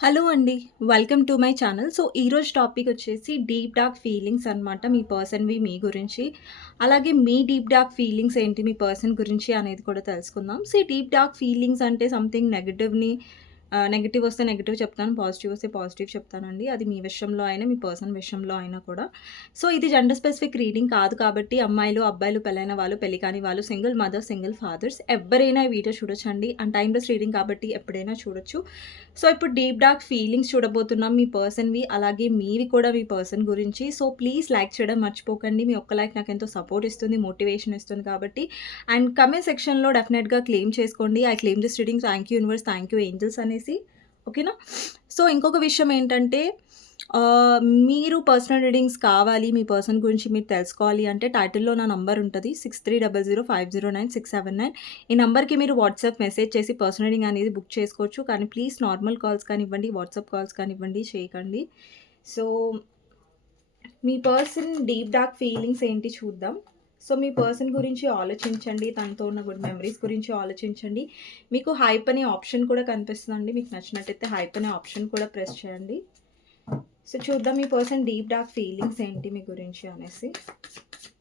Hello అండి. Welcome to my channel. So, ఈరోజు topic వచ్చేసి డీప్ డార్క్ ఫీలింగ్స్ అనమాట. మీ పర్సన్‌వి మీ గురించి. అలాగే మీ డీప్ డార్క్ ఫీలింగ్స్ ఏంటి? మీ పర్సన్ గురించి అనేది కూడా తెలుసుకుందాం. డీప్ డార్క్ ఫీలింగ్స్ అంటే సంథింగ్ నెగెటివ్ వస్తే నెగెటివ్ చెప్తాను. పాజిటివ్ వస్తే పాజిటివ్ చెప్తానండి. అది మీ విషయంలో అయినా, మీ పర్సన్ విషయంలో అయినా కూడా. ఇది జెండర్ స్పెసిఫిక్ రీడింగ్ కాదు కాబట్టి అమ్మాయిలు, అబ్బాయిలు, పెళ్ళైన వాళ్ళు, పెళ్లి కాని వాళ్ళు, సింగిల్ మదర్స్, సింగిల్ ఫాదర్స్ ఎవ్వరైనా ఈ వీడియో చూడొచ్చండి. అండ్ టైమ్‌లెస్ రీడింగ్ కాబట్టి ఎప్పుడైనా చూడొచ్చు. ఇప్పుడు డీప్ డార్క్ ఫీలింగ్స్ చూడబోతున్నాం మీ పర్సన్‌వి. అలాగే మీవి కూడా మీ పర్సన్ గురించి. ప్లీజ్ లైక్ చేయడం మర్చిపోకండి. మీ ఒక్క లైక్ నాకెంతో సపోర్ట్ ఇస్తుంది, మోటివేషన్ ఇస్తుంది కాబట్టి. అండ్ కమెంట్ సెక్షన్‌లో డెఫినెట్‌గా క్లెయిమ్ చేసుకోండి. I claim this reading. Thank you universe, thank you angels అనేసి. ఓకేనా? ఇంకొక విషయం ఏంటంటే మీరు పర్సనల్ రీడింగ్స్ కావాలి, మీ పర్సన్ గురించి మీరు తెలుసుకోవాలి అంటే టైటిల్‌లో నా నంబర్ ఉంటది. 6300509679. ఈ నంబర్‌కి మీరు వాట్సాప్ మెసేజ్ చేసి పర్సనల్ రీడింగ్ అనేది బుక్ చేసుకోవచ్చు. కానీ ప్లీజ్ నార్మల్ కాల్స్ కానివ్వండి, వాట్సాప్ కాల్స్ కానివ్వండి చేయకండి. సో, మీ పర్సన్ డీప్ డార్క్ ఫీలింగ్స్ ఏంటి చూద్దాం. మీ పర్సన్ గురించి ఆలోచించండి. తనతో ఉన్న గుడ్ మెమరీస్ గురించి ఆలోచించండి. మీకు హైప్ అనే ఆప్షన్ కూడా కనిపిస్తుందండి. మీకు నచ్చినట్టయితే హైప్ అనే ఆప్షన్ కూడా ప్రెస్ చేయండి. చూద్దాం మీ పర్సన్ డీప్ డార్క్ ఫీలింగ్స్ ఏంటి మీ గురించి అనేసి.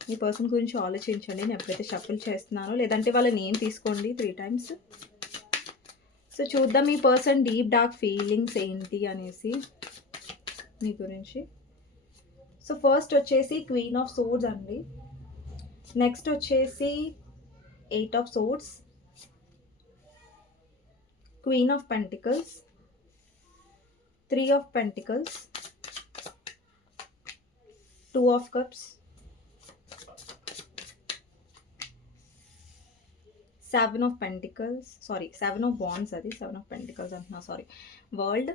మీ పర్సన్ గురించి ఆలోచించండి. నేను ఎప్పుడైతే షఫుల్ చేస్తున్నానో లేదంటే వాళ్ళ నేమ్ తీసుకోండి 3 టైమ్స్. చూద్దాం మీ పర్సన్ డీప్ డార్క్ ఫీలింగ్స్ ఏంటి అనేసి మీ గురించి. ఫస్ట్ వచ్చేసి క్వీన్ ఆఫ్ సోర్డ్స్ అండి. నెక్స్ట్ వచ్చేసి 8 of swords, queen of pentacles, 3 of pentacles, 2 of cups, 7 of pentacles, 7 of wands, అది 7 ఆఫ్ పెంటికల్స్ అంటున్నా, వరల్డ్.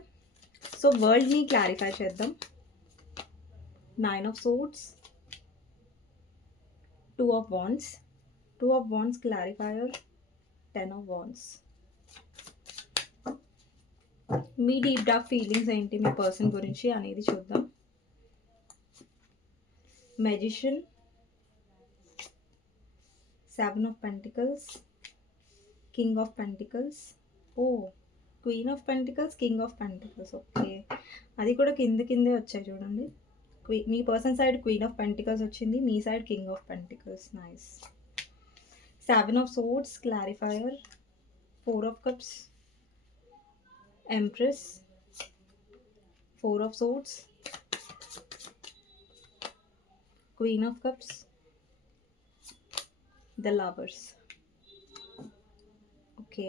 వరల్డ్ని క్లారిఫై చేద్దాం. 9 of swords, 2 of wands, 2 of wands clarifier, 10 of wands. Me deep dark feelings ఏంటి మీ person గురించి అనేది చూద్దాం. Magician, 7 of pentacles, king of pentacles, queen of pentacles, king of pentacles. Okay, అది కూడా కిందే వచ్చాయి చూడండి. మీ person side queen of pentacles వచ్చింది, మీ side king of pentacles. Nice. 7 of swords clarifier, 4 of cups, empress, 4 of swords, queen of cups, the lovers. Okay,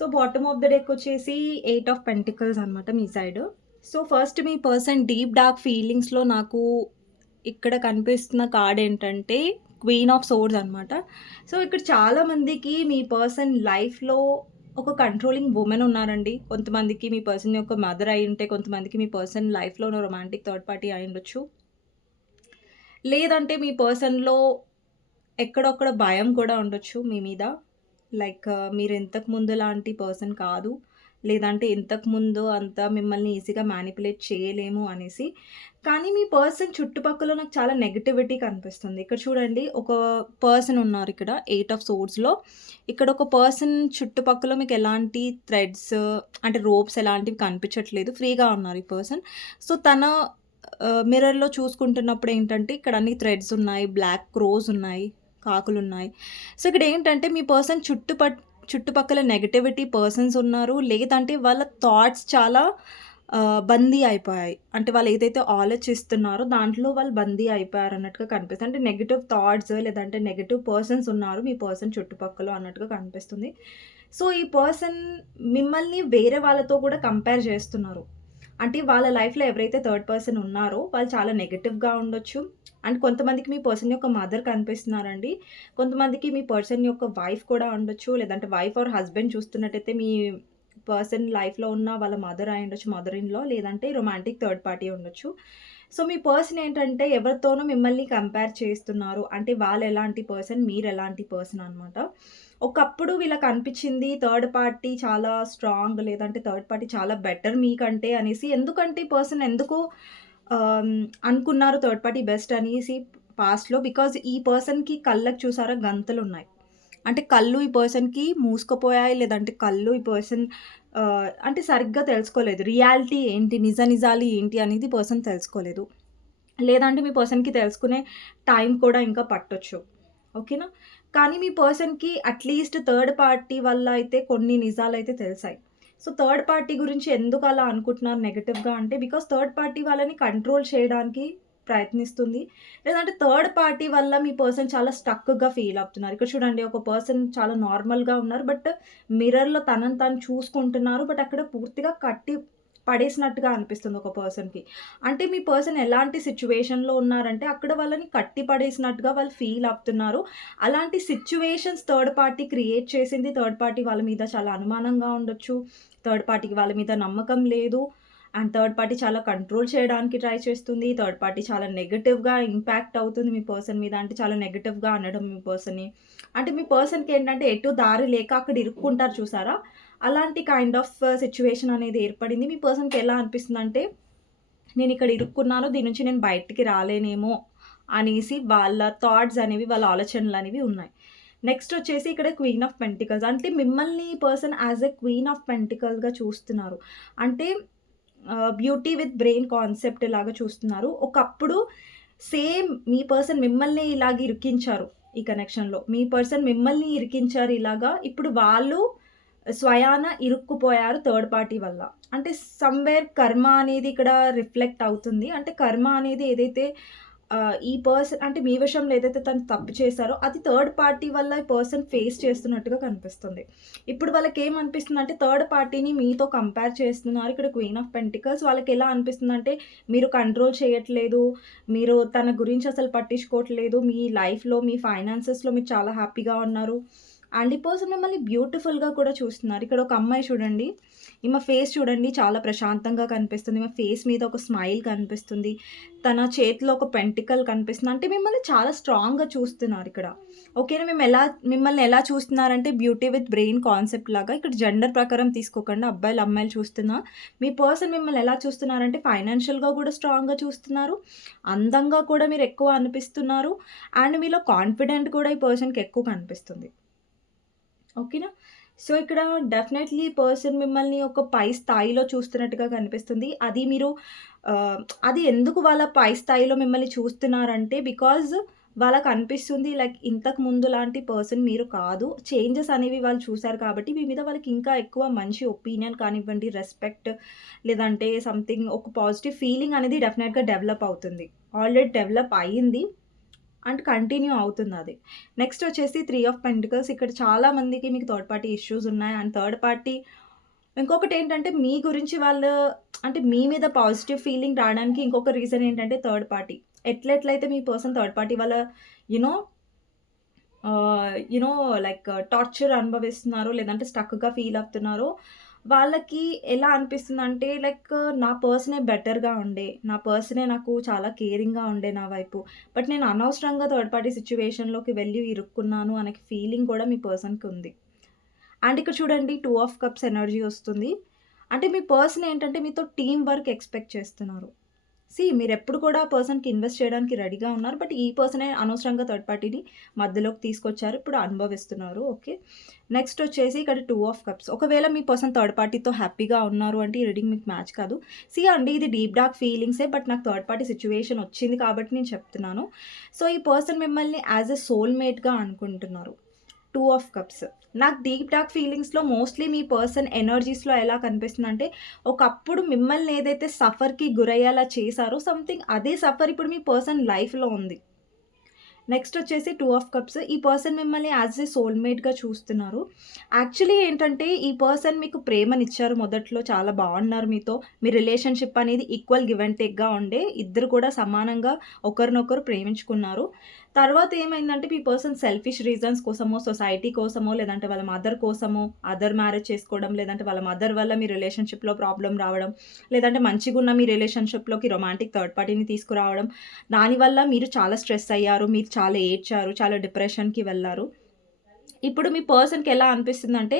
bottom of the deck వచ్చేసి 8 of pentacles అనమాట మీ సైడ్. ఫస్ట్ మీ person deep dark ఫీలింగ్స్లో నాకు ఇక్కడ కనిపిస్తున్న కార్డ్ ఏంటంటే queen of swords అనమాట. ఇక్కడ చాలామందికి మీ పర్సన్ లైఫ్లో ఒక కంట్రోలింగ్ ఉమెన్ ఉన్నారండి. కొంతమందికి మీ పర్సన్ యొక్క మదర్ అయి ఉంటే, కొంతమందికి మీ పర్సన్ లైఫ్లో రొమాంటిక్ థర్డ్ పార్టీ అయి ఉండొచ్చు. లేదంటే మీ పర్సన్లో ఎక్కడొక్కడ భయం కూడా ఉండొచ్చు మీ మీద. లైక్ మీరు ఇంతకు ముందు లాంటి పర్సన్ కాదు, లేదంటే ఇంతకుముందు అంత మిమ్మల్ని ఈజీగా మ్యానిపులేట్ చేయలేము అనేసి. కానీ మీ పర్సన్ చుట్టుపక్కల నాకు చాలా నెగటివిటీ కనిపిస్తుంది. ఇక్కడ చూడండి, ఒక పర్సన్ ఉన్నారు ఇక్కడ 8 ఆఫ్ సోర్డ్స్‌లో. ఇక్కడ ఒక పర్సన్ చుట్టుపక్కల మీకు ఎలాంటి థ్రెడ్స్ అంటే రోప్స్ ఎలాంటివి కనిపించట్లేదు. ఫ్రీగా ఉన్నారు ఈ పర్సన్. తన మిర్రర్‌లో చూసుకుంటున్నప్పుడు ఏంటంటే ఇక్కడ అన్ని థ్రెడ్స్ ఉన్నాయి, బ్లాక్ క్రోస్ ఉన్నాయి, కాకులున్నాయి. ఇక్కడ ఏంటంటే మీ పర్సన్ చుట్టుపక్కల నెగటివిటీ పర్సన్స్ ఉన్నారు. లేదంటే వాళ్ళ థాట్స్ చాలా బందీ అయిపోయాయి. అంటే వాళ్ళు ఏదైతే ఆలోచిస్తున్నారో దాంట్లో వాళ్ళు బందీ అయిపోయారు అన్నట్టుగా కనిపిస్తుంది. అంటే నెగెటివ్ థాట్స్ లేదంటే నెగెటివ్ పర్సన్స్ ఉన్నారు మీ పర్సన్ చుట్టుపక్కల అన్నట్టుగా కనిపిస్తుంది. ఈ పర్సన్ మిమ్మల్ని వేరే వాళ్ళతో కూడా కంపేర్ చేస్తున్నారు. అంటే వాళ్ళ లైఫ్‌లో ఎవరైతే థర్డ్ పర్సన్ ఉన్నారో వాళ్ళు చాలా నెగెటివ్‌గా ఉండొచ్చు. అండ్ కొంతమందికి మీ పర్సన్ యొక్క మదర్ కనిపిస్తున్నారండి. కొంతమందికి మీ పర్సన్ యొక్క వైఫ్ కూడా ఉండొచ్చు. లేదంటే వైఫ్ ఆర్ హస్బెండ్ చూస్తున్నట్టయితే మీ పర్సన్ లైఫ్‌లో ఉన్న వాళ్ళ మదర్ అయి ఉండొచ్చు, మదర్ ఇన్ లా, లేదంటే రొమాంటిక్ థర్డ్ పార్టీ ఉండొచ్చు. మీ పర్సన్ ఏంటంటే ఎవరితోనో మిమ్మల్ని కంపేర్ చేస్తున్నారు. అంటే వాళ్ళు ఎలాంటి పర్సన్, మీరు ఎలాంటి పర్సన్ అనమాట. ఒకప్పుడు వీళ్ళకి అనిపించింది థర్డ్ పార్టీ చాలా స్ట్రాంగ్, లేదంటే థర్డ్ పార్టీ చాలా బెటర్ మీకంటే అనేసి. ఎందుకంటే ఈ పర్సన్ ఎందుకో అనుకున్నారు థర్డ్ పార్టీ బెస్ట్ అనేసి పాస్ట్‌లో. బికాజ్ ఈ పర్సన్‌కి కళ్ళకి చూసారా గంతలున్నాయి. అంటే కళ్ళు ఈ పర్సన్‌కి మూసుకుపోయాయి. లేదంటే కళ్ళు ఈ పర్సన్ అంటే సరిగ్గా తెలుసుకోలేదు. రియాలిటీ ఏంటి, నిజాలు ఏంటి అనేది పర్సన్ తెలుసుకోలేదు. లేదంటే మీ పర్సన్‌కి తెలుసుకునే టైం కూడా ఇంకా పట్టొచ్చు. ఓకేనా? కానీ మీ పర్సన్‌కి అట్‌లీస్ట్ థర్డ్ పార్టీ వల్ల అయితే కొన్ని నిజాలైతే తెలిసాయి. సో, థర్డ్ పార్టీ గురించి ఎందుకు అలా అనుకుంటున్నారు నెగెటివ్‌గా అంటే, బికాజ్ థర్డ్ పార్టీ వాళ్ళని కంట్రోల్ చేయడానికి ప్రయత్నిస్తుంది. లేదంటే థర్డ్ పార్టీ వల్ల మీ పర్సన్ చాలా స్టక్‌గా ఫీల్ అవుతున్నారు. ఇక్కడ చూడండి, ఒక పర్సన్ చాలా నార్మల్‌గా ఉన్నారు. బట్ మిర్రర్‌లో తనని తాను చూసుకుంటున్నారు. బట్ అక్కడ పూర్తిగా కట్టి పడేసినట్టుగా అనిపిస్తుంది ఒక పర్సన్‌కి. అంటే మీ పర్సన్ ఎలాంటి సిట్యుయేషన్‌లో ఉన్నారంటే, అక్కడ వాళ్ళని కట్టి పడేసినట్టుగా వాళ్ళు ఫీల్ అవుతున్నారు. అలాంటి సిట్యుయేషన్స్ థర్డ్ పార్టీ క్రియేట్ చేసింది. థర్డ్ పార్టీ వాళ్ళ మీద చాలా అనుమానంగా ఉండొచ్చు. థర్డ్ పార్టీకి వాళ్ళ మీద నమ్మకం లేదు. అండ్ థర్డ్ పార్టీ చాలా కంట్రోల్ చేయడానికి ట్రై చేస్తుంది. థర్డ్ పార్టీ చాలా నెగెటివ్‌గా ఇంపాక్ట్ అవుతుంది మీ పర్సన్ మీద. అంటే చాలా నెగెటివ్‌గా అనడం మీ పర్సన్‌ని. అంటే మీ పర్సన్‌కేంటంటే ఎటు దారి లేక అక్కడ ఇరుక్కుంటారు చూసారా? అలాంటి కైండ్ ఆఫ్ సిట్యుయేషన్ అనేది ఏర్పడింది. మీ పర్సన్‌కి ఎలా అనిపిస్తుందంటే, నేనిక్కడ ఇరుక్కున్నాను. దీని నుంచి నేను బయటికి రాలేనేమో అనేసి వాళ్ళ థాట్స్ అనేవి, వాళ్ళ ఆలోచనలనేవి ఉన్నాయి. నెక్స్ట్ వచ్చేసి ఇక్కడ క్వీన్ ఆఫ్ పెంటికల్స్. అంటే మిమ్మల్ని person as a queen of పెంటికల్‌గా చూస్తున్నారు. అంటే బ్యూటీ విత్ బ్రెయిన్ కాన్సెప్ట్ లాగా చూస్తున్నారు. ఒకప్పుడు సేమ్ మీ పర్సన్ మిమ్మల్ని ఇలాగ ఇరికించారు ఈ కనెక్షన్‌లో. మీ పర్సన్ మిమ్మల్ని ఇరికించారు ఇలాగా. ఇప్పుడు వాళ్ళు స్వయాన ఇరుక్కుపోయారు థర్డ్ పార్టీ వల్ల. అంటే సమ్‌వేర్ కర్మ అనేది ఇక్కడ రిఫ్లెక్ట్ అవుతుంది. అంటే కర్మ అనేది ఏదైతే ఈ పర్సన్ అంటే మీ విషయంలో ఏదైతే తను తప్పు చేశారో అది థర్డ్ పార్టీ వల్ల ఈ పర్సన్ ఫేస్ చేస్తున్నట్టుగా కనిపిస్తుంది. ఇప్పుడు వాళ్ళకేమనిపిస్తుందంటే థర్డ్ పార్టీని మీతో కంపేర్ చేస్తున్నారు. ఇక్కడ క్వీన్ ఆఫ్ పెంటికల్స్ వాళ్ళకెలా అనిపిస్తుందంటే, మీరు కంట్రోల్ చేయట్లేదు. మీరు తన గురించి అసలు పట్టించుకోవట్లేదు. మీ లైఫ్‌లో, మీ ఫైనాన్సెస్‌లో మీరు చాలా హ్యాపీగా ఉన్నారు. అండ్ ఈ పర్సన్ మిమ్మల్ని బ్యూటిఫుల్‌గా కూడా చూస్తున్నారు. ఇక్కడ ఒక అమ్మాయి చూడండి. ఈమె ఫేస్ చూడండి చాలా ప్రశాంతంగా కనిపిస్తుంది. ఈమె ఫేస్ మీద ఒక స్మైల్ కనిపిస్తుంది. తన చేతిలో ఒక పెంటికల్ కనిపిస్తుంది. అంటే మిమ్మల్ని చాలా స్ట్రాంగ్‌గా చూస్తున్నారిక్కడ. ఓకేనా? మిమ్మల్ని ఎలా చూస్తున్నారంటే బ్యూటీ విత్ బ్రెయిన్ కాన్సెప్ట్ లాగా. ఇక్కడ జెండర్ ప్రకారం తీసుకోకండి. అబ్బాయిలు, అమ్మాయిలు చూస్తున్నా. మీ పర్సన్ మిమ్మల్ని ఎలా చూస్తున్నారంటే ఫైనాన్షియల్‌గా కూడా స్ట్రాంగ్‌గా చూస్తున్నారు. అందంగా కూడా మీరు ఎక్కువ అనిపిస్తున్నారు. అండ్ మీలో కాన్ఫిడెంట్ కూడా ఈ పర్సన్‌కి ఎక్కువ కనిపిస్తుంది. ఓకేనా? సో, ఇక్కడ డెఫినైట్‌లీ పర్సన్ మిమ్మల్ని ఒక పై స్థాయిలో చూస్తున్నట్టుగా కనిపిస్తుంది. అది మీరు అది ఎందుకు వాళ్ళ పై స్థాయిలో మిమ్మల్ని చూస్తున్నారంటే, బికాజ్ వాళ్ళకనిపిస్తుంది లైక్ ఇంతకు ముందు లాంటి పర్సన్ మీరు కాదు. చేంజెస్ అనేవి వాళ్ళు చూసారు కాబట్టి, మీ మీద వాళ్ళకి ఇంకా ఎక్కువ మంచి ఒపీనియన్ కానివ్వండి, రెస్పెక్ట్ లేదంటే సంథింగ్ ఒక పాజిటివ్ ఫీలింగ్ అనేది డెఫినెట్‌గా డెవలప్ అవుతుంది. ఆల్రెడీ డెవలప్ అయింది. అండ్ కంటిన్యూ అవుతుందది. నెక్స్ట్ వచ్చేసి 3 ఆఫ్ పెంటికల్స్. ఇక్కడ చాలా మందికి మీకు థర్డ్ పార్టీ ఇష్యూస్ ఉన్నాయి. అండ్ థర్డ్ పార్టీ ఇంకొకటేంటంటే మీ గురించి వాళ్ళు అంటే మీ మీద పాజిటివ్ ఫీలింగ్ రావడానికి ఇంకొక రీజన్ ఏంటంటే థర్డ్ పార్టీ. ఎట్లెట్లయితే మీ పర్సన్ థర్డ్ పార్టీ వల్ల you know you know like torture అనుభవిస్తున్నారో, లేదంటే స్టక్‌గా ఫీల్ అవుతున్నారో, వాళ్ళకి ఎలా అనిపిస్తుందంటే లైక్ నా పర్సనే బెటర్‌గా ఉండే, నా పర్సనే నాకు చాలా కేరింగ్‌గా ఉండే నా వైపు. బట్ నేను అనవసరంగా థర్డ్ పార్టీ సిట్యుయేషన్‌లోకి వెళ్లి ఇరుక్కున్నాను అనే ఫీలింగ్ కూడా మీ పర్సన్‌కి ఉంది. అండ్ ఇక్కడ చూడండి 2 ఆఫ్ కప్స్ ఎనర్జీ వస్తుంది. అంటే మీ పర్సన్ ఏంటంటే మీతో టీమ్ వర్క్ ఎక్స్‌పెక్ట్ చేస్తున్నారు. మీరెప్పుడు కూడా ఆ పర్సన్‌కి ఇన్వెస్ట్ చేయడానికి రెడీగా ఉన్నారు. బట్ ఈ పర్సనే అనవసరంగా థర్డ్ పార్టీని మధ్యలోకి తీసుకొచ్చారు. ఇప్పుడు అనుభవిస్తున్నారు. ఓకే. నెక్స్ట్ వచ్చేసి ఇక్కడ 2 ఆఫ్ కప్స్. ఒకవేళ మీ పర్సన్ థర్డ్ పార్టీతో హ్యాపీగా ఉన్నారు అంటే ఈ రీడింగ్ మీకు మ్యాచ్ కాదు. అండి, ఇది డీప్ డార్క్ ఫీలింగ్సే. బట్ నాకు థర్డ్ పార్టీ సిట్యుయేషన్ వచ్చింది కాబట్టి నేను చెప్తున్నాను. సో, ఈ పర్సన్ మిమ్మల్ని యాస్ ఎ సోల్‌మేట్‌గా అనుకుంటున్నారు. 2 ఆఫ్ కప్స్. నాకు డీప్ డార్క్ ఫీలింగ్స్‌లో మోస్ట్‌లీ మీ పర్సన్ ఎనర్జీస్‌లో ఎలా కనిపిస్తుందంటే, ఒకప్పుడు మిమ్మల్ని ఏదైతే సఫర్‌కి గురయ్యేలా చేశారో సంథింగ్ అదే సఫర్ ఇప్పుడు మీ పర్సన్ లైఫ్‌లో ఉంది. నెక్స్ట్ వచ్చేసి 2 ఆఫ్ కప్స్. ఈ పర్సన్ మిమ్మల్ని యాజ్ ఎ సోల్‌మేట్‌గా చూస్తున్నారు. యాక్చువల్లీ ఏంటంటే ఈ పర్సన్ మీకు ప్రేమనిచ్చారు మొదట్లో చాలా బాగున్నారు మీతో. మీ రిలేషన్‌షిప్ అనేది ఈక్వల్ గివ్ అండ్ టేక్‌గా ఉండే. ఇద్దరు కూడా సమానంగా ఒకరినొకరు ప్రేమించుకున్నారు. తర్వాత ఏమైందంటే మీ పర్సన్ సెల్ఫిష్ రీజన్స్ కోసమో, సొసైటీ కోసమో, లేదంటే వాళ్ళ మదర్ కోసమో అదర్ మ్యారేజ్ చేసుకోవడం, లేదంటే వాళ్ళ మదర్ వల్ల మీ రిలేషన్‌షిప్‌లో ప్రాబ్లమ్ రావడం, లేదంటే మంచిగున్న మీ రిలేషన్‌షిప్‌లోకి రొమాంటిక్ థర్డ్ పార్టీని తీసుకురావడం. దానివల్ల మీరు చాలా స్ట్రెస్ అయ్యారు. మీరు చాలా ఏడ్చారు. చాలా డిప్రెషన్‌కి వెళ్లారు. ఇప్పుడు మీ పర్సన్‌కి ఎలా అనిపిస్తుందంటే,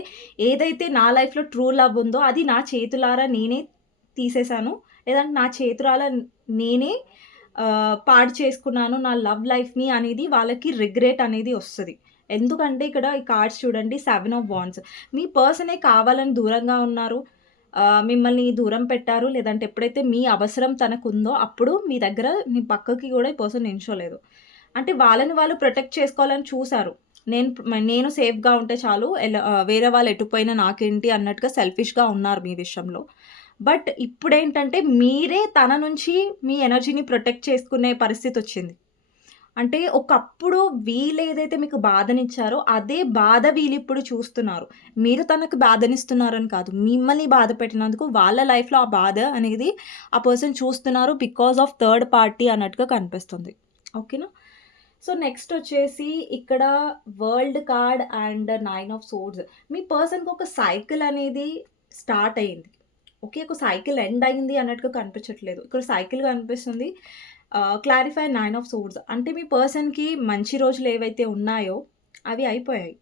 ఏదైతే నా లైఫ్‌లో ట్రూ లవ్ ఉందో అది నా చేతులారా నేనే తీసేసాను. లేదంటే నా చేతులారా నేనే పాడు చేసుకున్నాను నా లవ్ లైఫ్‌ని అనేది వాళ్ళకి రిగ్రెట్ అనేది ఒస్తది. ఎందుకంటే ఇక్కడ ఈ కార్డ్స్ చూడండి 7 ఆఫ్ వాండ్స్. మీ పర్సనే కావాలని దూరంగా ఉన్నారు. మిమ్మల్ని దూరం పెట్టారు. లేదంటే ఎప్పుడైతే మీ అవసరం తనకుందో అప్పుడు మీ పక్కకి గూడా ఈ పర్సన్ నించోలేదు. అంటే వాళ్ళని వాళ్ళు ప్రొటెక్ట్ చేసుకోవాలని చూసారు. నేను సేఫ్‌గా ఉంటే చాలు. వేరే వాళ్ళు ఎటు పోయినా నాకేంటి అన్నట్టుగా సెల్ఫిష్‌గా ఉన్నారు మీ విషయంలో. బట్ ఇప్పుడేంటంటే మీరే తన నుంచి మీ ఎనర్జీని ప్రొటెక్ట్ చేసుకునే పరిస్థితొచ్చింది. అంటే ఒకప్పుడు వీళ్ళేదైతే మీకు బాధనిచ్చారో, అదే బాధ వీళ్ళిప్పుడు చూస్తున్నారు. మీరు తనకు బాధనిస్తున్నారని కాదు. మిమ్మల్ని బాధ పెట్టినందుకు వాళ్ళ లైఫ్‌లో ఆ బాధ అనేది ఆ పర్సన్ చూస్తున్నారు. బికాజ్ ఆఫ్ థర్డ్ పార్టీ అన్నట్టుగా కనిపిస్తుంది. ఓకేనా? సో, నెక్స్టొచ్చేసి ఇక్కడ world card and 9 of swords. మీ పర్సన్‌కి ఒక సైకిల్ అనేది స్టార్ట్ అయింది. ఓకే. ఒక సైకిల్ ఎండ్ అయింది అన్నట్టుగా కనిపించట్లేదు. ఇక్కడ సైకిల్ కనిపిస్తుంది. Clarify 9 of swords. అంటే మీ పర్సన్‌కి మంచి రోజులు ఏవైతే ఉన్నాయో అవి అయిపోయాయి.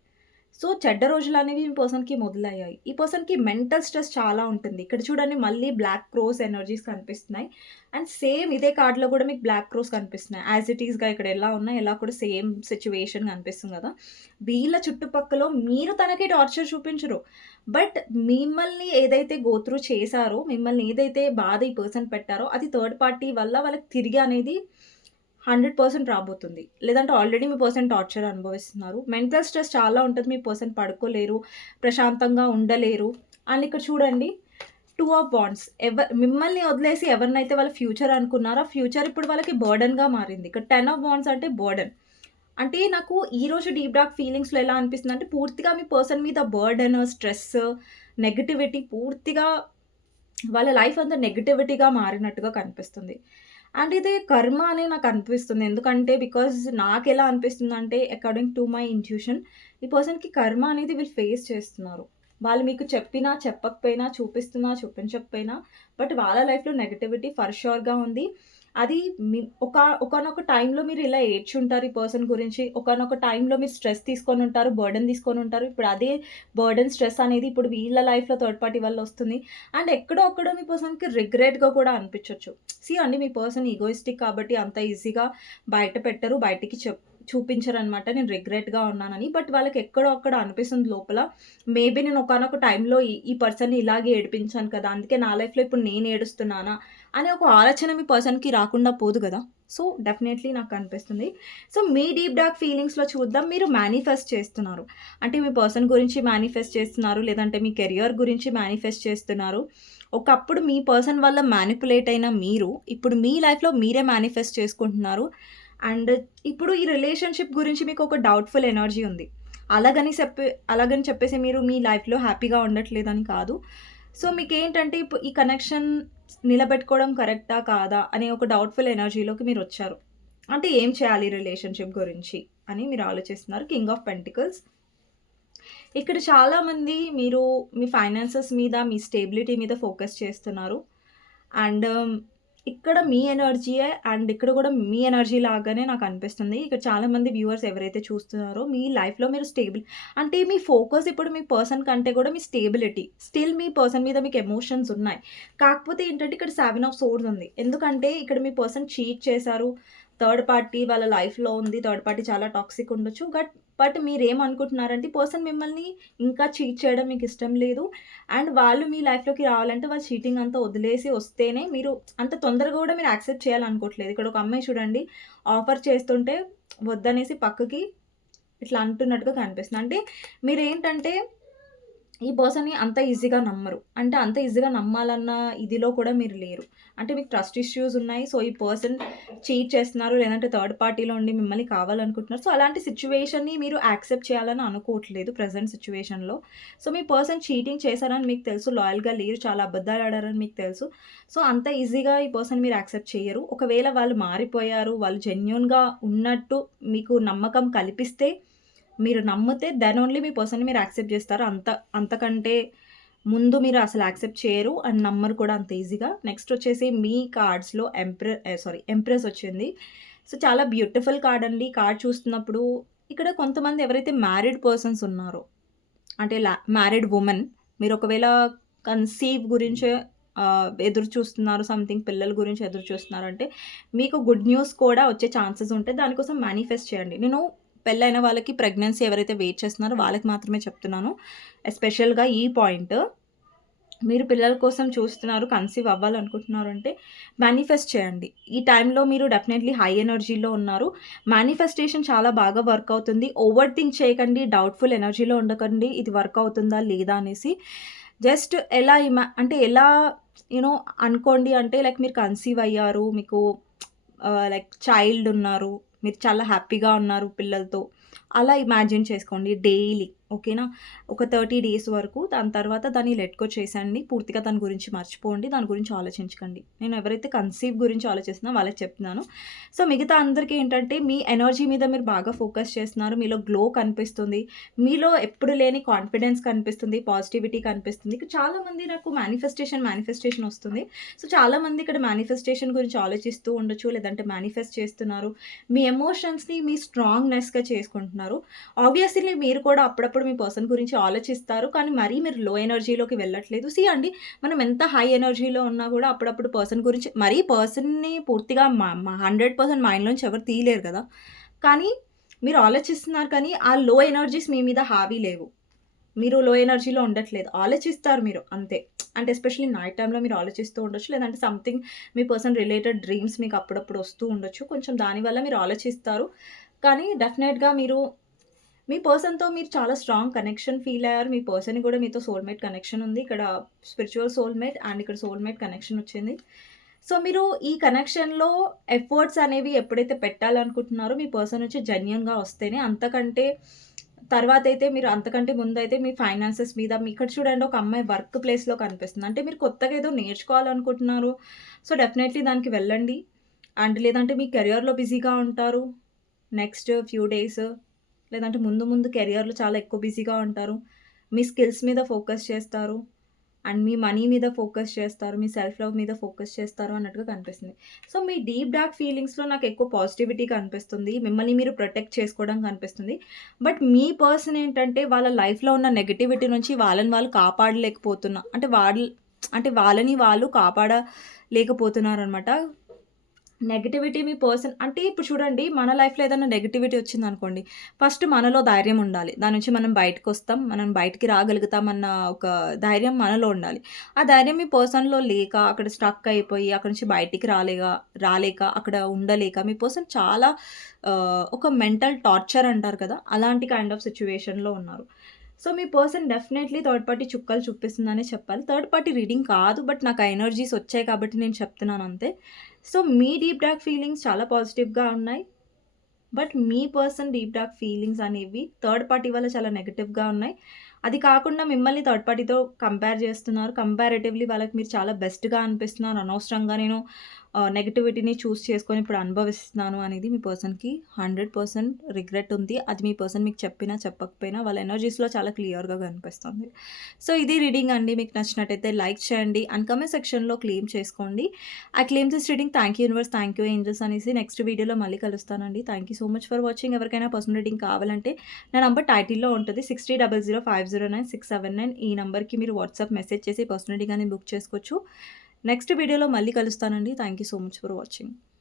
సో, చెడ్డ రోజులనేవి మీ పర్సన్‌కి మొదలయ్యాయి. ఈ పర్సన్‌కి మెంటల్ స్ట్రెస్ చాలా ఉంటుంది. ఇక్కడ చూడండి మళ్ళీ బ్లాక్ క్రోస్ ఎనర్జీస్ కనిపిస్తున్నాయి. అండ్ సేమ్ ఇదే కార్డ్‌లో కూడా మీకు బ్లాక్ క్రోస్ కనిపిస్తున్నాయి. యాజ్ ఇట్ ఈస్‌గా ఇక్కడ ఎలా ఉన్నాయో ఇలా కూడా సేమ్ సిట్యుయేషన్ కనిపిస్తుంది కదా! వీళ్ళ చుట్టుపక్కల మీరు తనకి టార్చర్ చూపించరు. బట్ మిమ్మల్ని ఏదైతే గో త్రూ చేశారో, మిమ్మల్ని ఏదైతే బాధ ఈ పర్సన్ పెట్టారో అది థర్డ్ పార్టీ వల్ల వాళ్ళకి తిరిగి అనేది 100% రాబోతుంది. లేదంటే ఆల్రెడీ మీ పర్సన్ టార్చర్ అనుభవిస్తున్నారు. మెంటల్ స్ట్రెస్ చాలా ఉంటది. మీ పర్సన్ పడుకోలేరు, ప్రశాంతంగా ఉండలేరు. అండ్ ఇక్కడ చూడండి 2 ఆఫ్ వాండ్స్. మిమ్మల్ని వదిలేసి ఎవరినైతే వాళ్ళ ఫ్యూచర్ అనుకున్నారో, ఆ ఫ్యూచర్ ఇప్పుడు వాళ్ళకి బర్డెన్‌గా మారింది. ఇక్కడ 10 ఆఫ్ వాండ్స్ అంటే బర్డెన్. అంటే నాకు ఈరోజు డీప్ డార్క్ ఫీలింగ్స్‌లో ఎలా అనిపిస్తుందంటే పూర్తిగా మీ పర్సన్ మీద బర్డెన్, స్ట్రెస్, నెగటివిటీ పూర్తిగా వాళ్ళ లైఫ్ అంతా నెగటివిటీగా మారినట్టుగా కనిపిస్తుంది. అండ్ ఇది కర్మ అని నాకు అనిపిస్తుంది. ఎందుకంటే బికాజ్ నాకెలా అనిపిస్తుందంటే అకార్డింగ్ టు మై ఇంట్యూషన్ ఈ పర్సన్‌కి కర్మ అనేది వీళ్ళు ఫేస్ చేస్తున్నారు. వాళ్ళు మీకు చెప్పినా, చెప్పకపోయినా, చూపిస్తున్నా, చూపించకపోయినా బట్ వాళ్ళ లైఫ్‌లో నెగటివిటీ ఫర్ ష్యూర్‌గా ఉంది. అది ఒకానొక టైంలో మీరు ఇలా ఏడ్చుంటారు ఈ పర్సన్ గురించి. ఒకానొక టైంలో మీరు స్ట్రెస్ తీసుకొనుంటారు, బర్డెన్ తీసుకొనుంటారు. ఇప్పుడు అదే బర్డెన్, స్ట్రెస్ అనేది ఇప్పుడు వీళ్ళ లైఫ్‌లో థర్డ్ పార్టీ వల్ల వస్తుంది. అండ్ ఎక్కడో అక్కడ మీ పర్సన్‌కి రిగ్రెట్‌గా కూడా అనిపించొచ్చు. అండి మీ పర్సన్ ఈగోయిస్టిక్ కాబట్టి అంత ఈజీగా బయట పెట్టరు. బయటికి చూపించరనమాట. నేను రిగ్రెట్‌గా ఉన్నానని. బట్ వాళ్ళకి ఎక్కడో అక్కడ అనిపిస్తుంది లోపల. మేబీ నేను ఒకానొక టైంలో ఈ ఈ పర్సన్‌ని ఇలాగే ఏడిపించాను కదా! అందుకే నా లైఫ్‌లో ఇప్పుడు నేను ఏడుస్తున్నానా అనే ఒక ఆలోచన మీ పర్సన్‌కి రాకుండా పోదు గదా! సో, డెఫినైట్‌లీ నాకనిపిస్తుంది. సో, మీ డీప్ డార్క్ ఫీలింగ్స్‌లో చూద్దాం. మీరు మేనిఫెస్ట్ చేస్తున్నారు. అంటే మీ పర్సన్ గురించి మేనిఫెస్ట్ చేస్తున్నారు. లేదంటే మీ కెరియర్ గురించి మేనిఫెస్ట్ చేస్తున్నారు. ఒకప్పుడు మీ పర్సన్ వల్ల మ్యానిపులేట్ అయిన మీరు, ఇప్పుడు మీ లైఫ్‌లో మీరే మేనిఫెస్ట్ చేసుకుంటున్నారు. అండ్ ఇప్పుడు ఈ రిలేషన్‌షిప్ గురించి మీకు ఒక డౌట్‌ఫుల్ ఎనర్జీ ఉంది. అలాగని చెప్పేసి మీరు మీ లైఫ్‌లో హ్యాపీగా ఉండట్లేదని కాదు. సో, మీకేంటంటే ఈ కనెక్షన్ నిలబెట్టుకోవడం కరెక్టా? కాదా? అనే ఒక డౌట్‌ఫుల్ ఎనర్జీలోకి మీరొచ్చారు. అంటే ఏం చేయాలి రిలేషన్‌షిప్ గురించి అని మీరు ఆలోచిస్తున్నారు. King of pentacles. ఇక్కడ చాలామంది మీరు మీ ఫైనాన్సెస్ మీద, మీ స్టేబిలిటీ మీద ఫోకస్ చేస్తున్నారు. అండ్ ఇక్కడ మీ ఎనర్జీయే అండ్ ఇక్కడ కూడా మీ ఎనర్జీ లాగానే నాకనిపిస్తుంది. ఇక్కడ చాలామంది వ్యూవర్స్ ఎవరైతే చూస్తున్నారో మీ లైఫ్‌లో మీరు అంటే మీ ఫోకస్ ఇప్పుడు మీ పర్సన్ కంటే కూడా మీ స్టేబిలిటీ. స్టిల్ మీ పర్సన్ మీద మీకు ఎమోషన్స్ ఉన్నాయి. కాకపోతే ఏంటంటే ఇక్కడ 7 ఆఫ్ సోర్డ్స్ ఉంది. ఎందుకంటే ఇక్కడ మీ పర్సన్ చీట్ చేశారు. థర్డ్ పార్టీ వాళ్ళ లైఫ్‌లో ఉంది. థర్డ్ పార్టీ చాలా టాక్సిక్ ఉండొచ్చు. బట్ మీరేమనుకుంటున్నారంటే ఈ పర్సన్ మిమ్మల్ని ఇంకా చీట్ చేయడం మీకిష్టం లేదు. అండ్ వాళ్ళు మీ లైఫ్‌లోకి రావాలంటే వాళ్ళు చీటింగ్ అంతా వదిలేసి వస్తేనే మీరు అంత తొందరగా కూడా మీరు యాక్సెప్ట్ చేయాలనుకోవట్లేదు. ఇక్కడ ఒక అమ్మాయి చూడండి ఆఫర్ చేస్తుంటే వద్దనేసి పక్కకి ఇట్లా అంటున్నట్టుగా కనిపిస్తుంది. అంటే మీరేంటంటే ఈ పర్సన్‌ని అంత ఈజీగా నమ్మరు. అంటే అంత ఈజీగా నమ్మాలన్న ఇదిలో కూడా మీరు లేరు. అంటే మీకు ట్రస్ట్ ఇష్యూస్ ఉన్నాయి. సో, ఈ పర్సన్ చీట్ చేస్తున్నారు. లేదంటే థర్డ్ పార్టీలో ఉండి మిమ్మల్ని కావాలనుకుంటున్నారు. సో, అలాంటి సిట్యుయేషన్‌ని మీరు యాక్సెప్ట్ చేయాలని అనుకోవట్లేదు ప్రెజెంట్ సిట్యుయేషన్‌లో. సో, మీ పర్సన్ చీటింగ్ చేశారని మీకు తెలుసు. లాయల్‌గా లేరు. చాలా అబద్ధాలు ఆడారని మీకు తెలుసు. సో, అంత ఈజీగా ఈ పర్సన్ మీరు యాక్సెప్ట్ చేయరు. ఒకవేళ వాళ్ళు మారిపోయారు. వాళ్ళు జెన్యూన్‌గా ఉన్నట్టు మీకు నమ్మకం కల్పిస్తే మీరు నమ్మితే దెన్ ఓన్లీ మీ పర్సన్‌ని మీరు యాక్సెప్ట్ జేస్తారు. అంతకంటే ముందు మీరు అసలు యాక్సెప్ట్ చేయరు అండ్ నమ్మరు కూడా అంత ఈజీగా. నెక్స్ట్ వచ్చేసి మీ కార్డ్స్‌లో ఎంప్రెస్ వచ్చింది. సో, చాలా బ్యూటిఫుల్ కార్డ్ అండి. ఈ కార్డ్ చూస్తున్నప్పుడు ఇక్కడ కొంతమంది ఎవరైతే మ్యారీడ్ పర్సన్స్ ఉన్నారో అంటే మ్యారీడ్ వుమెన్ మీరు ఒకవేళ కన్సీవ్ గురించే ఎదురు చూస్తున్నారు. సంథింగ్ పిల్లల గురించి ఎదురు చూస్తున్నారంటే మీకు గుడ్ న్యూస్ కూడా వచ్చే ఛాన్సెస్ ఉంటాయి. దానికోసం మేనిఫెస్ట్ చేయండి. నేను పెళ్ళైన వాళ్ళకి ప్రెగ్నెన్సీ ఎవరైతే వెయిట్ చేస్తున్నారో వాళ్ళకి మాత్రమే చెప్తున్నాను. ఎస్పెషల్‌గా ఈ పాయింట్. మీరు పిల్లల కోసం చూస్తున్నారు, కన్సీవ్ అవ్వాలనుకుంటున్నారు అంటే మేనిఫెస్ట్ చేయండి. ఈ టైంలో మీరు డెఫినైట్‌లీ హై ఎనర్జీలో ఉన్నారు. మేనిఫెస్టేషన్ చాలా బాగా వర్క్ అవుతుంది. ఓవర్ థింక్ చేయకండి. డౌట్‌ఫుల్ ఎనర్జీలో ఉండకండి. ఇది వర్క్ అవుతుందా లేదా అనేసి. జస్ట్ ఎలా అంటే ఎలా అనుకోండి అంటే లైక్ మీరు కన్సీవ్ అయ్యారు. మీకు లైక్ చైల్డ్ ఉన్నారు. మీరు చాలా హ్యాపీగా ఉన్నారు పిల్లలతో. అలా ఇమాజిన్ చేసుకోండి డైలీ. ఓకేనా? ఒక 30 డేస్ వరకు. దాని తర్వాత దాన్ని లెట్ గో చేసేయండి. పూర్తిగా దాని గురించి మర్చిపోండి. దాని గురించి ఆలోచించకండి. నేను ఎవరైతే కన్సీవ్ గురించి ఆలోచిస్తున్నానో వాళ్ళకి చెప్తున్నాను. సో, మిగతా అందరికీ ఏంటంటే మీ ఎనర్జీ మీద మీరు బాగా ఫోకస్ చేస్తున్నారు. మీలో గ్లో కనిపిస్తుంది. మీలో ఎప్పుడు లేని కాన్ఫిడెన్స్ కనిపిస్తుంది. పాజిటివిటీ కనిపిస్తుంది. చాలామంది నాకు మేనిఫెస్టేషన్ వస్తుంది. సో, చాలామంది ఇక్కడ మేనిఫెస్టేషన్ గురించి ఆలోచిస్తూ ఉండొచ్చు. లేదంటే మేనిఫెస్ట్ చేస్తున్నారు. మీ ఎమోషన్స్‌ని మీ స్ట్రాంగ్‌నెస్‌గా చేసుకుంటున్నారు. ఆబ్వియస్లీ మీరు కూడా అప్పుడప్పుడు మీ పర్సన్ గురించి ఆలోచిస్తారు. కానీ మరీ మీరు లో ఎనర్జీలోకి వెళ్ళట్లేదు. సీ అండి, మనం ఎంత హై ఎనర్జీలో ఉన్నా కూడా అప్పుడప్పుడు పర్సన్ గురించి మరీ పర్సన్‌ని పూర్తిగా 100% మైండ్‌లోంచి ఎవరు తీయలేరు కదా! కానీ మీరు ఆలోచిస్తున్నారు కానీ ఆ లో ఎనర్జీస్ మీ మీద హావీ లేవు. మీరు లో ఎనర్జీలో ఉండట్లేదు. ఆలోచిస్తారు మీరు అంతే. అంటే ఎస్పెషల్లీ నైట్ టైమ్‌లో మీరు ఆలోచిస్తూ ఉండొచ్చు. లేదంటే సంథింగ్ మీ పర్సన్ రిలేటెడ్ డ్రీమ్స్ మీకు అప్పుడప్పుడు వస్తూ ఉండొచ్చు. కొంచెం దానివల్ల మీరు ఆలోచిస్తారు. కానీ డెఫినెట్‌గా మీరు మీ పర్సన్‌తో మీరు చాలా స్ట్రాంగ్ కనెక్షన్ ఫీల్ అయ్యారు. మీ పర్సన్‌కి కూడా మీతో సోల్‌మేట్ కనెక్షన్ ఉంది. ఇక్కడ స్పిరిచ్యువల్ సోల్‌మేట్ అండ్ ఇక్కడ సోల్‌మేట్ కనెక్షన్ వచ్చింది. సో, మీరు ఈ కనెక్షన్‌లో ఎఫర్ట్స్ అనేవి ఎప్పుడైతే పెట్టాలనుకుంటున్నారో మీ పర్సన్ నుంచి జెన్యూన్‌గా వస్తేనే అంతకంటే తర్వాతైతే మీరు అంతకంటే ముందైతే మీ ఫైనాన్సెస్ మీద ఇక్కడ చూడండి ఒక అమ్మాయి వర్క్ ప్లేస్‌లో కనిపిస్తుంది. అంటే మీరు కొత్తగా ఏదో నేర్చుకోవాలనుకుంటున్నారు. సో, డెఫినైట్‌లీ దానికి వెళ్ళండి. అండ్ లేదంటే మీ కెరియర్‌లో బిజీగా ఉంటారు. నెక్స్ట్ ఫ్యూ డేస్ లేదంటే ముందు ముందు కెరియర్‌లో చాలా ఎక్కువ బిజీగా ఉంటారు. మీ స్కిల్స్ మీద ఫోకస్ చేస్తారు. అండ్ మీ మనీ మీద ఫోకస్ చేస్తారు. మీ సెల్ఫ్ లవ్ మీద ఫోకస్ చేస్తారు అన్నట్టుగా కనిపిస్తుంది. సో, మీ డీప్ డార్క్ ఫీలింగ్స్‌లో నాకు ఎక్కువ పాజిటివిటీ కనిపిస్తుంది. మిమ్మల్ని మీరు ప్రొటెక్ట్ చేసుకోవడం కనిపిస్తుంది. బట్ మీ పర్సన్ ఏంటంటే వాళ్ళ లైఫ్‌లో ఉన్న నెగటివిటీ నుంచి వాళ్ళని వాళ్ళు కాపాడలేకపోతున్నా అంటే వాళ్ళని వాళ్ళు కాపాడలేకపోతున్నారనమాట. నెగటివిటీ మీ పర్సన్ అంటే ఇప్పుడు చూడండి మన లైఫ్‌లో ఏదైనా నెగటివిటీ వచ్చిందనుకోండి, ఫస్ట్ మనలో ధైర్యం ఉండాలి. దాని నుంచి మనం బయటకొస్తాం. మనం బయటికి రాగలుగుతామన్న ఒక ధైర్యం మనలో ఉండాలి. ఆ ధైర్యం మీ పర్సన్‌లో లేక అక్కడ స్ట్రక్ అయిపోయి అక్కడి నుంచి బయటికి రాలేక అక్కడ ఉండలేక మీ పర్సన్ చాలా ఒక మెంటల్ టార్చర్ అంటారు కదా! అలాంటి కైండ్ ఆఫ్ సిట్యుయేషన్‌లో ఉన్నారు. సో, మీ పర్సన్ డెఫినైట్‌లీ థర్డ్ పార్టీ చుక్కలు చూపిస్తుందనే చెప్పాలి. థర్డ్ పార్టీ రీడింగ్ కాదు. బట్ నాకు ఆ ఎనర్జీస్ వచ్చాయి కాబట్టి నేను చెప్తున్నాను అంతే. సో, మీ డీప్ డార్క్ ఫీలింగ్స్ చాలా పాజిటివ్‌గా ఉన్నాయి. But me person deep dark feelings అనేవి థర్డ్ పార్టీ వల్ల చాలా నెగెటివ్‌గా ఉన్నాయి. అది కాకుండా మిమ్మల్ని థర్డ్ పార్టీతో కంపేర్ చేస్తున్నారు. కంపారేటివ్‌లీ వాళ్ళకి మీరు చాలా బెస్ట్‌గా అనిపిస్తున్నారు. అనవసరంగా నేను నెగటివిటీని చూజ్ చేసుకొని ఇప్పుడు అనుభవిస్తున్నాను అనేది మీ పర్సన్‌కి 100% రిగ్రెట్ ఉంది. అది మీ పర్సన్ మీకు చెప్పినా, చెప్పకపోయినా వాళ్ళ ఎనర్జీస్‌లో చాలా క్లియర్‌గా కనిపిస్తుంది. సో, ఇది రీడింగ్ అండి. మీకు నచ్చినట్టయితే లైక్ చేయండి అండ్ కామెంట్ సెక్షన్‌లో క్లెయిమ్ చేసుకోండి. I claim this reading. Thank you universe, thank you angels అనేసి నెక్స్ట్ వీడియోలో మళ్ళీ కలుస్తానండి. Thank you so much for వాచింగ్. ఎవరికైనా పర్సనల్ రీడింగ్ కావాలంటే నా నంబర్ టైటిల్‌లో ఉంటది. 6000509679 ఈ నంబర్‌కి మీరు వాట్సాప్ మెసేజ్ చేసి పర్సనల్ రీడింగ్ అనేది బుక్ చేసుకోవచ్చు. నెక్స్ట్ వీడియోలో మళ్ళీ కలుస్తానండి. Thank you so much for watching.